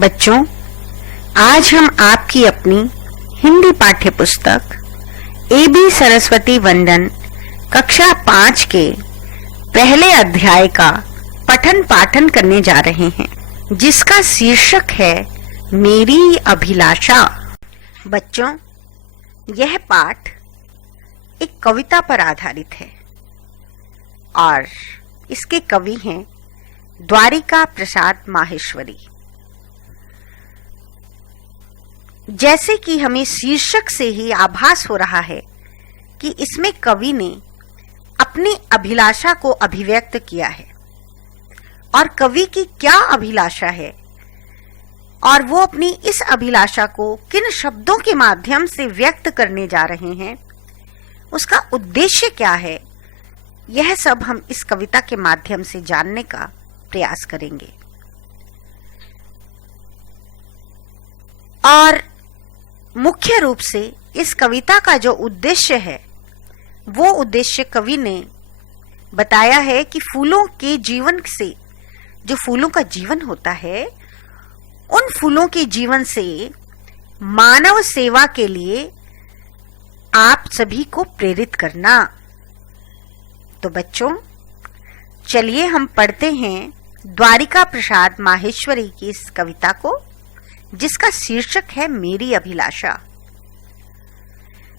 बच्चों, आज हम आपकी अपनी हिंदी पाठ्य पुस्तक ए.बी. सरस्वती वंदन कक्षा 5 के पहले अध्याय का पठन पाठन करने जा रहे हैं, जिसका शीर्षक है मेरी अभिलाषा। बच्चों, यह पाठ एक कविता पर आधारित है और इसके कवि हैं द्वारिका प्रसाद माहेश्वरी। जैसे कि हमें शीर्षक से ही आभास हो रहा है कि इसमें कवि ने अपनी अभिलाषा को अभिव्यक्त किया है, और कवि की क्या अभिलाषा है और वो अपनी इस अभिलाषा को किन शब्दों के माध्यम से व्यक्त करने जा रहे हैं, उसका उद्देश्य क्या है, यह सब हम इस कविता के माध्यम से जानने का प्रयास करेंगे। और मुख्य रूप से इस कविता का जो उद्देश्य है, वो उद्देश्य कवि ने बताया है कि फूलों के जीवन से, जो फूलों का जीवन होता है, उन फूलों के जीवन से मानव सेवा के लिए आप सभी को प्रेरित करना। तो बच्चों, चलिए हम पढ़ते हैं द्वारिका प्रसाद माहेश्वरी की इस कविता को, जिसका शीर्षक है मेरी अभिलाषा।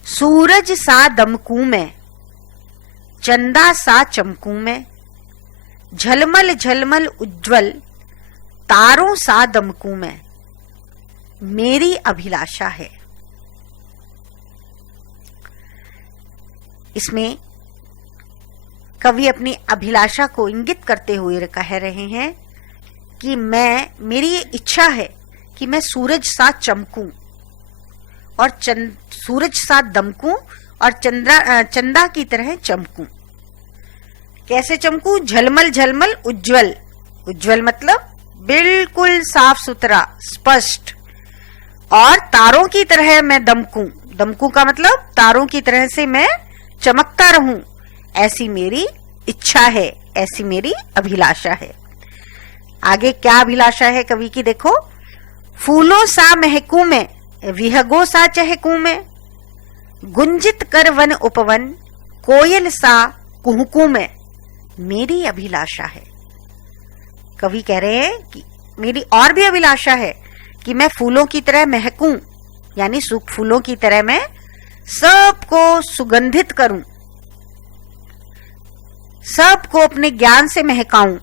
सूरज सा दमकू मैं, चंदा सा चमकू मैं, झलमल झलमल उज्जवल तारों सा दमकू मैं, मेरी अभिलाषा है। इसमें कवि अपनी अभिलाषा को इंगित करते हुए कह रहे हैं कि मेरी ये इच्छा है कि मैं सूरज सा चमकूं और सूरज सा दमकूं और चंदा की तरह चमकूं। कैसे चमकूं? झलमल झलमल उज्जवल। उज्जवल मतलब बिल्कुल साफ सुथरा, स्पष्ट। और तारों की तरह मैं दमकूं। दमकूं का मतलब तारों की तरह से मैं चमकता रहूं, ऐसी मेरी इच्छा है, ऐसी मेरी अभिलाषा है। आगे क्या अभिलाषा है कवि की देखो। फूलों सा महकू मैं, विहगो सा चहकू मैं, गुंजित कर वन उपवन, कोयल सा कुहकू मैं, मेरी अभिलाषा है। कवि कह रहे हैं कि मेरी और भी अभिलाषा है कि मैं फूलों की तरह महकूं, यानी फूलों की तरह मैं सबको सुगंधित करूं, सबको अपने ज्ञान से महकाऊं।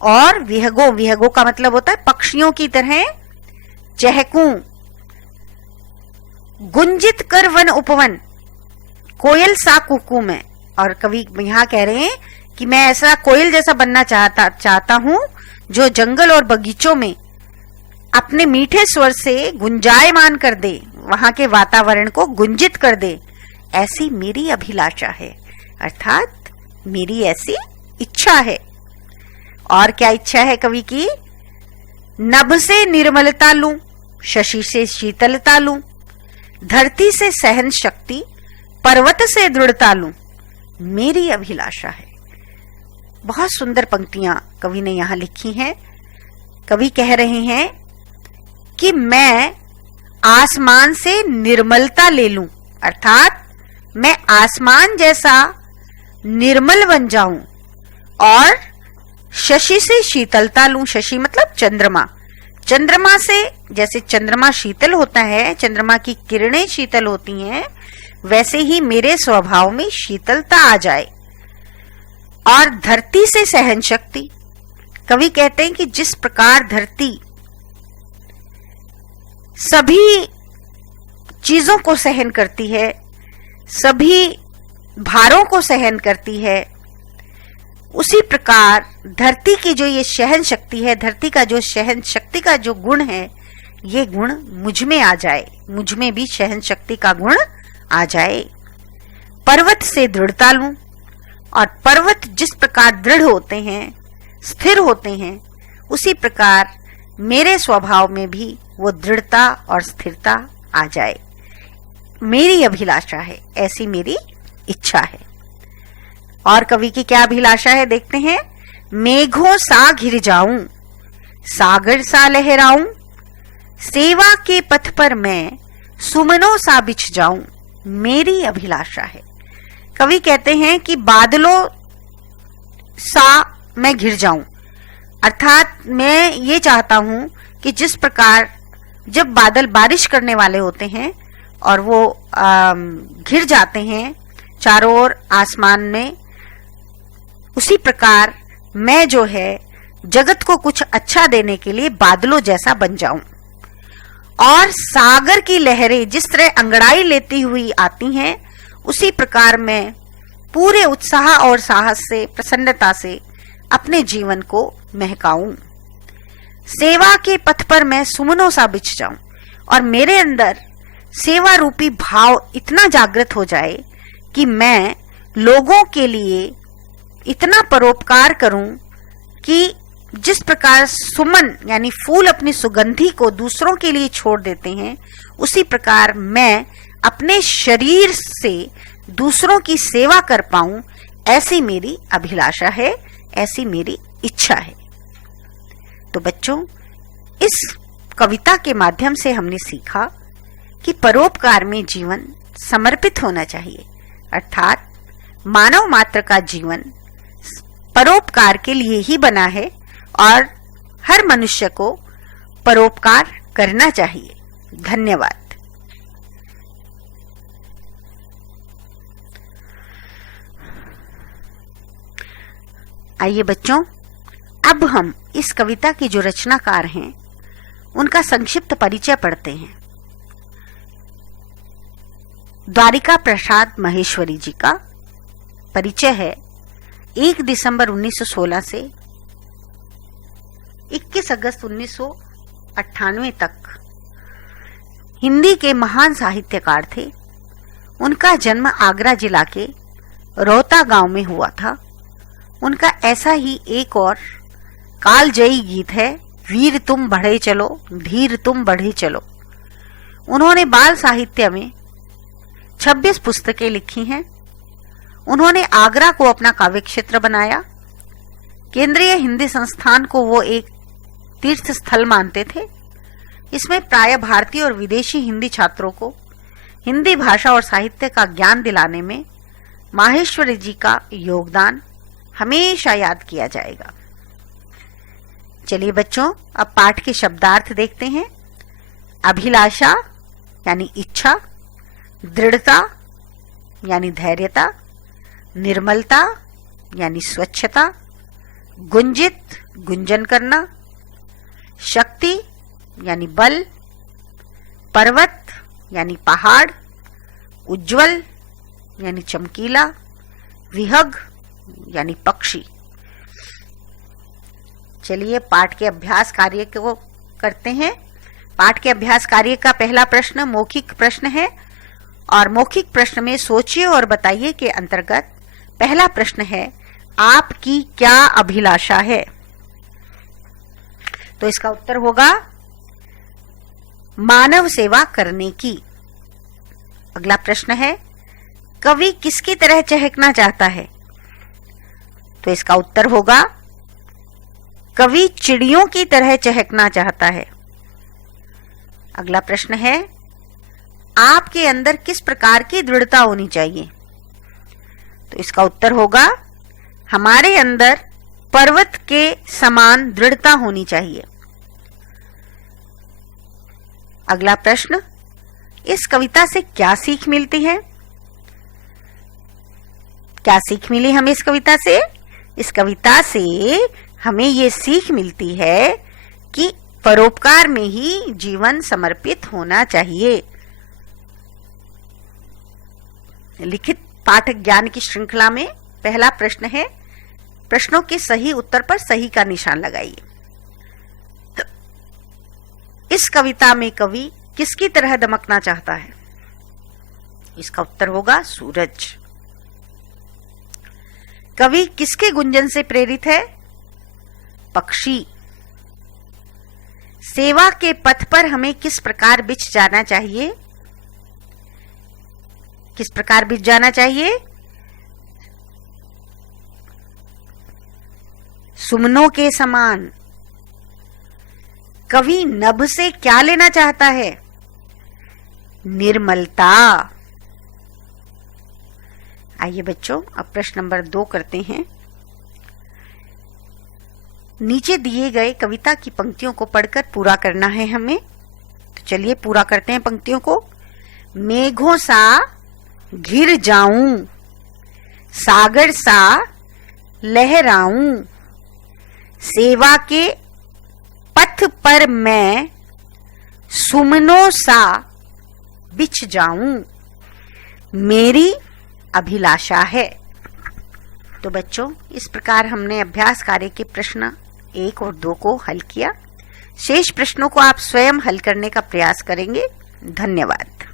और विहगो का मतलब होता है पक्षियों की तरह चहकूं। गुंजित कर वन उपवन, कोयल सा कुकू मैं। और कवि यहां कह रहे हैं कि मैं ऐसा कोयल जैसा बनना चाहता हूं, जो जंगल और बगीचों में अपने मीठे स्वर से गुंजायमान कर दे, वहां के वातावरण को गुंजित कर दे, ऐसी मेरी अभिलाषा है, अर्थात मेरी ऐसी इच्छा है। और क्या इच्छा है कवि की? नभ से निर्मलता लूं, शशि से शीतलता लूं, धरती से सहन शक्ति, पर्वत से दृढ़ता लूं, मेरी अभिलाषा है। बहुत सुंदर पंक्तियां कवि ने यहां लिखी हैं। कवि कह रहे हैं कि मैं आसमान से निर्मलता ले लूं, अर्थात मैं आसमान जैसा निर्मल बन जाऊं, और शशि से शीतलता लूं। शशि मतलब चंद्रमा। चंद्रमा से, जैसे चंद्रमा शीतल होता है, चंद्रमा की किरणें शीतल होती हैं, वैसे ही मेरे स्वभाव में शीतलता आ जाए। और धरती से सहन शक्ति। कवि कहते हैं कि जिस प्रकार धरती सभी चीजों को सहन करती है, सभी भारों को सहन करती है, उसी प्रकार धरती की जो ये सहन शक्ति है, धरती का जो सहन शक्ति का जो गुण है, ये गुण मुझ में आ जाए, मुझ में भी सहन शक्ति का गुण आ जाए। पर्वत से दृढ़ता लूं, और पर्वत जिस प्रकार दृढ़ होते हैं, स्थिर होते हैं, उसी प्रकार मेरे स्वभाव में भी वो दृढ़ता और स्थिरता आ जाए, मेरी अभिलाषा है, ऐसी मेरी इच्छा है। और कवि की क्या अभिलाषा है देखते हैं। मेघों सा घिर जाऊं, सागर सा लहराऊं, सेवा के पथ पर मैं सुमनों सा बिछ जाऊं, मेरी अभिलाषा है। कवि कहते हैं कि बादलों सा मैं घिर जाऊं, अर्थात मैं ये चाहता हूं कि जिस प्रकार जब बादल बारिश करने वाले होते हैं और वो घिर जाते हैं चारों ओर आसमान में, उसी प्रकार मैं जो है जगत को कुछ अच्छा देने के लिए बादलों जैसा बन जाऊं और सागर की लहरें जिस तरह अंगड़ाई लेती हुई आती हैं, उसी प्रकार मैं पूरे उत्साह और साहस से, प्रसन्नता से अपने जीवन को महकाऊं। सेवा के पथ पर मैं सुमनों सा बिछ जाऊं और मेरे अंदर सेवा रूपी भाव इतना जागृत हो जाए कि मैं लोगों के लिए इतना परोपकार करूं कि जिस प्रकार सुमन यानी फूल अपनी सुगंधि को दूसरों के लिए छोड़ देते हैं, उसी प्रकार मैं अपने शरीर से दूसरों की सेवा कर पाऊं, ऐसी मेरी अभिलाषा है, ऐसी मेरी इच्छा है। तो बच्चों, इस कविता के माध्यम से हमने सीखा कि परोपकार में जीवन समर्पित होना चाहिए, अर्थात मानव मात्र का जीवन परोपकार के लिए ही बना है और हर मनुष्य को परोपकार करना चाहिए। धन्यवाद। आइए बच्चों, अब हम इस कविता की जो रचनाकार हैं उनका संक्षिप्त परिचय पढ़ते हैं। द्वारिका प्रसाद महेश्वरी जी का परिचय है 1 दिसंबर 1916 से 21 अगस्त 1998 तक हिंदी के महान साहित्यकार थे। उनका जन्म आगरा जिला के रोहता गांव में हुआ था। उनका ऐसा ही एक और कालजयी गीत है, वीर तुम बढ़े चलो, धीर तुम बढ़े चलो। उन्होंने बाल साहित्य में 26 पुस्तकें लिखी हैं। उन्होंने आगरा को अपना काव्य क्षेत्र बनाया। केंद्रीय हिंदी संस्थान को वो एक तीर्थ स्थल मानते थे। इसमें प्राय भारतीय और विदेशी हिंदी छात्रों को हिंदी भाषा और साहित्य का ज्ञान दिलाने में माहेश्वरी जी का योगदान हमेशा याद किया जाएगा। चलिए बच्चों, अब पाठ के शब्दार्थ देखते हैं। अभिलाषा यानी इच्छा, दृढ़ता यानी धैर्यता, निर्मलता यानी स्वच्छता, गुंजित गुंजन करना, शक्ति यानी बल, पर्वत यानी पहाड़, उज्जवल यानी चमकीला, विहग यानी पक्षी। चलिए पाठ के अभ्यास कार्य को करते हैं। पाठ के अभ्यास कार्य का पहला प्रश्न मौखिक प्रश्न है और मौखिक प्रश्न में सोचिए और बताइए के अंतर्गत पहला प्रश्न है, आपकी क्या अभिलाषा है? तो इसका उत्तर होगा मानव सेवा करने की। अगला प्रश्न है, कवि किसकी तरह चहकना चाहता है? तो इसका उत्तर होगा कवि चिड़ियों की तरह चहकना चाहता है। अगला प्रश्न है, आपके अंदर किस प्रकार की दृढ़ता होनी चाहिए? तो इसका उत्तर होगा हमारे अंदर पर्वत के समान दृढ़ता होनी चाहिए। अगला प्रश्न, इस कविता से क्या सीख मिलती है? क्या सीख मिली हमें इस कविता से? इस कविता से हमें ये सीख मिलती है कि परोपकार में ही जीवन समर्पित होना चाहिए। लिखित पाठक ज्ञान की श्रृंखला में पहला प्रश्न है, प्रश्नों के सही उत्तर पर सही का निशान लगाइए। इस कविता में कवि किसकी तरह दमकना चाहता है? इसका उत्तर होगा सूरज। कवि किसके गुंजन से प्रेरित है? पक्षी। सेवा के पथ पर हमें किस प्रकार बिछ जाना चाहिए? किस प्रकार बिछ जाना चाहिए? सुमनों के समान। कवि नभ से क्या लेना चाहता है? निर्मलता। आइए बच्चों, अब प्रश्न नंबर 2 करते हैं। नीचे दिए गए कविता की पंक्तियों को पढ़कर पूरा करना है हमें। तो चलिए पूरा करते हैं पंक्तियों को। मेघों सा घिर जाऊं, सागर सा लहराऊं, सेवा के पथ पर मैं सुमनों सा बिछ जाऊं, मेरी अभिलाषा है। तो बच्चों, इस प्रकार हमने अभ्यास कार्य के प्रश्न 1 और 2 को हल किया। शेष प्रश्नों को आप स्वयं हल करने का प्रयास करेंगे। धन्यवाद।